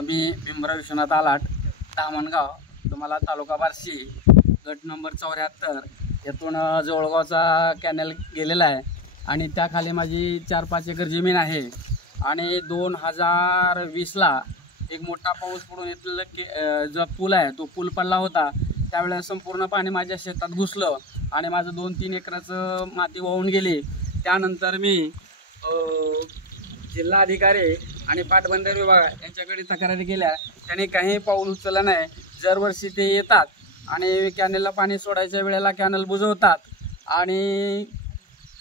मी भीमराव विश्वनाथ आलाट, तामणगाव, तुम्हाला तालुका बार्शी, गट नंबर 74 येथून जवळगावचा कॅनल गेलेला आहे आणि त्याखाली माझी 4-5 एकर जमीन आहे। आणि 2020ला एक मोठा पाऊस पडून इथलं जो पूल आहे तो पूल पडला होता। त्यावेळेस संपूर्ण पाणी माझ्या शेतात घुसलं आणि माझं 2-3 एकराचं माती वाहून गेली। त्यानंतर मी जिल्हाधिकारी आणि पाटबंधारे विभाग यांच्याकडे तक्रारी केल्या, त्यांनी काही पाऊल उचललं नाही। दरवर्षी ते येतात आणि कॅनेलला पाणी सोडायच्या वेळेला कॅनल बुजवतात आणि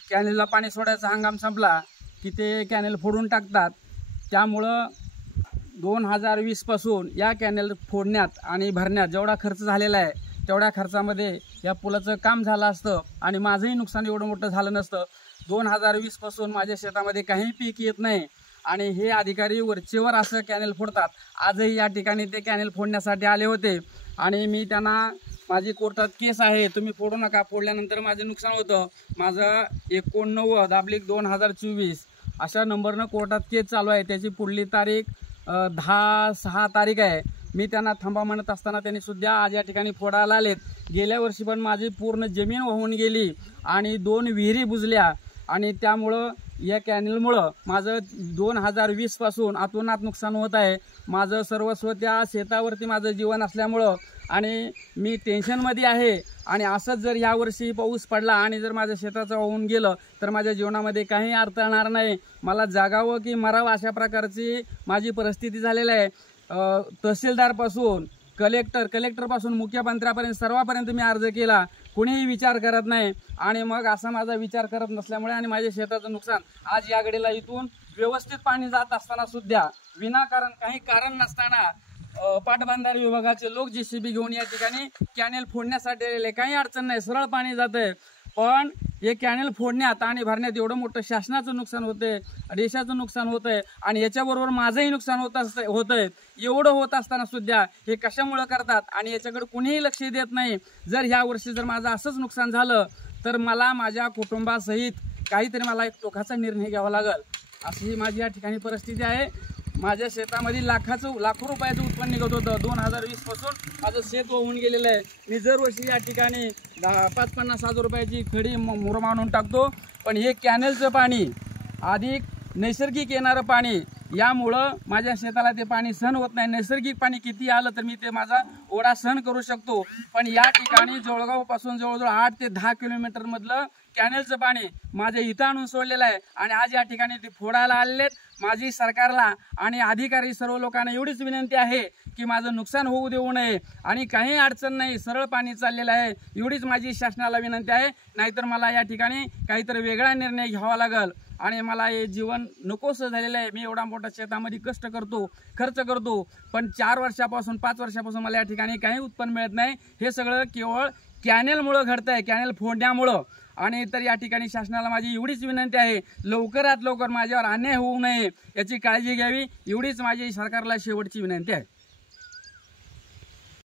कॅनेलला पाणी सोडायचा हंगाम संपला की ते कॅनेल फोडून टाकतात। त्यामुळं 2020 पासून या कॅनेल फोडण्यात आणि भरण्यात जेवढा खर्च झालेला आहे तेवढ्या खर्चामध्ये या पुलाचं काम झालं असतं आणि माझंही नुकसान एवढं मोठं झालं नसतं। 2020 पासून माझ्या शेतामध्ये काही पीक येत नाही आणि हे अधिकारी वरचेवर असं कॅनेल फोडतात। आजही या ठिकाणी ते कॅनेल फोडण्यासाठी आले होते आणि मी त्यांना माझी कोर्टात केस आहे, तुम्ही फोडू नका, फोडल्यानंतर माझं नुकसान होतं। माझं 89/2024 अशा नंबरनं कोर्टात केस चालू आहे। त्याची पुढली तारीख 10/6 तारीख आहे। मी त्यांना थांबा म्हणत असताना त्यांनी सुद्धा आज या ठिकाणी फोडायला आलेत। गेल्या वर्षी पण माझी पूर्ण जमीन वाहून गेली आणि 2 विहिरी बुजल्या आणि त्यामुळं या कॅनेलमुळं माझं 2020 पासून अतोनात नुकसान होत आहे। माझं सर्वस्व त्या शेतावरती माझं जीवन असल्यामुळं आणि मी टेन्शनमध्ये आहे आणि असंच जर यावर्षी पाऊस पडला आणि जर माझ्या शेताचं वाहून गेलं तर माझ्या जीवनामध्ये काही अर्थ येणार नाही। मला जागावं की मरावं अशा प्रकारची माझी परिस्थिती झालेली आहे। तहसीलदारपासून कलेक्टरपासून मुख्यमंत्र्यापर्यंत सर्वांपर्यंत मी अर्ज केला, कोणीही विचार करत नाही आणि मग असा माझा विचार करत नसल्यामुळे आणि माझ्या शेताचं नुकसान आज या गडीला इथून व्यवस्थित पाणी जात असताना सुद्धा विनाकारण काही कारण नसताना पाटबंधारे विभागाचे लोक JCB घेऊन या ठिकाणी कॅनेल फोडण्यासाठी आलेले। काही अडचण नाही, सरळ पाणी जातंय, पण हे कॅनेल फोडण्यात आणि भरण्यात एवढं मोठं शासनाचं नुकसान होतंय, देशाचं नुकसान होतंय आणि याच्याबरोबर माझंही नुकसान होतंय। एवढं होत असताना सुद्धा हे कशामुळे करतात आणि याच्याकडे कुणीही लक्ष देत नाही। जर ह्या वर्षी जर माझं असंच नुकसान झालं तर मला माझ्या कुटुंबासहित काहीतरी मला एक टोकाचा निर्णय घ्यावा लागेल, अशी माझी या ठिकाणी परिस्थिती आहे। माझ्या शेतामध्ये लाखो रुपयाचं उत्पन्न निघत होतं। 2020 पासून माझं शेत वाहून गेलेलं आहे। मी दरवर्षी या ठिकाणी 50-50 हजार रुपयाची खडी मुरम आणून टाकतो, पण हे कॅनेलचं पाणी अधिक नैसर्गिक येणारं पाणी यामुळं माझ्या शेताला ते पाणी सहन होत नाही। नैसर्गिक पाणी किती आलं तर मी ते माझा ओढा सहन करू शकतो, पण या ठिकाणी जळगावपासून जवळजवळ 8 ते 10 किलोमीटर मधलं कॅनेलचं पाणी माझ्या इथं आणून सोडलेलं आहे आणि आज या ठिकाणी ते फोडायला आलेत। माझी सरकारला आणि अधिकारी सर्व लोकांना एवढीच विनंती आहे की माझं नुकसान होऊ देऊ नये आणि काही अडचण नाही, सरळ पाणी चाललेलं आहे, एवढीच माझी शासनाला विनंती आहे। नाहीतर मला या ठिकाणी काहीतरी वेगळा निर्णय घ्यावा लागेल आणि मला हे जीवन नकोसं झालेलं आहे। मी एवढा मोठा शेतामध्ये कष्ट करतो, खर्च करतो, पण 4 वर्षापासून 5 वर्षापासून मला या ठिकाणी काही उत्पन्न मिळत नाही। हे सगळं केवळ कॅनेलमुळं घडतंय, कॅनेल फोडण्यामुळं। आणि तर या ठिकाणी शासनाला माझी एवढीच विनंती आहे, लवकरात लवकर माझ्यावर अन्याय होऊ नये याची काळजी घ्यावी, एवढीच माझी सरकारला शेवटची विनंती आहे।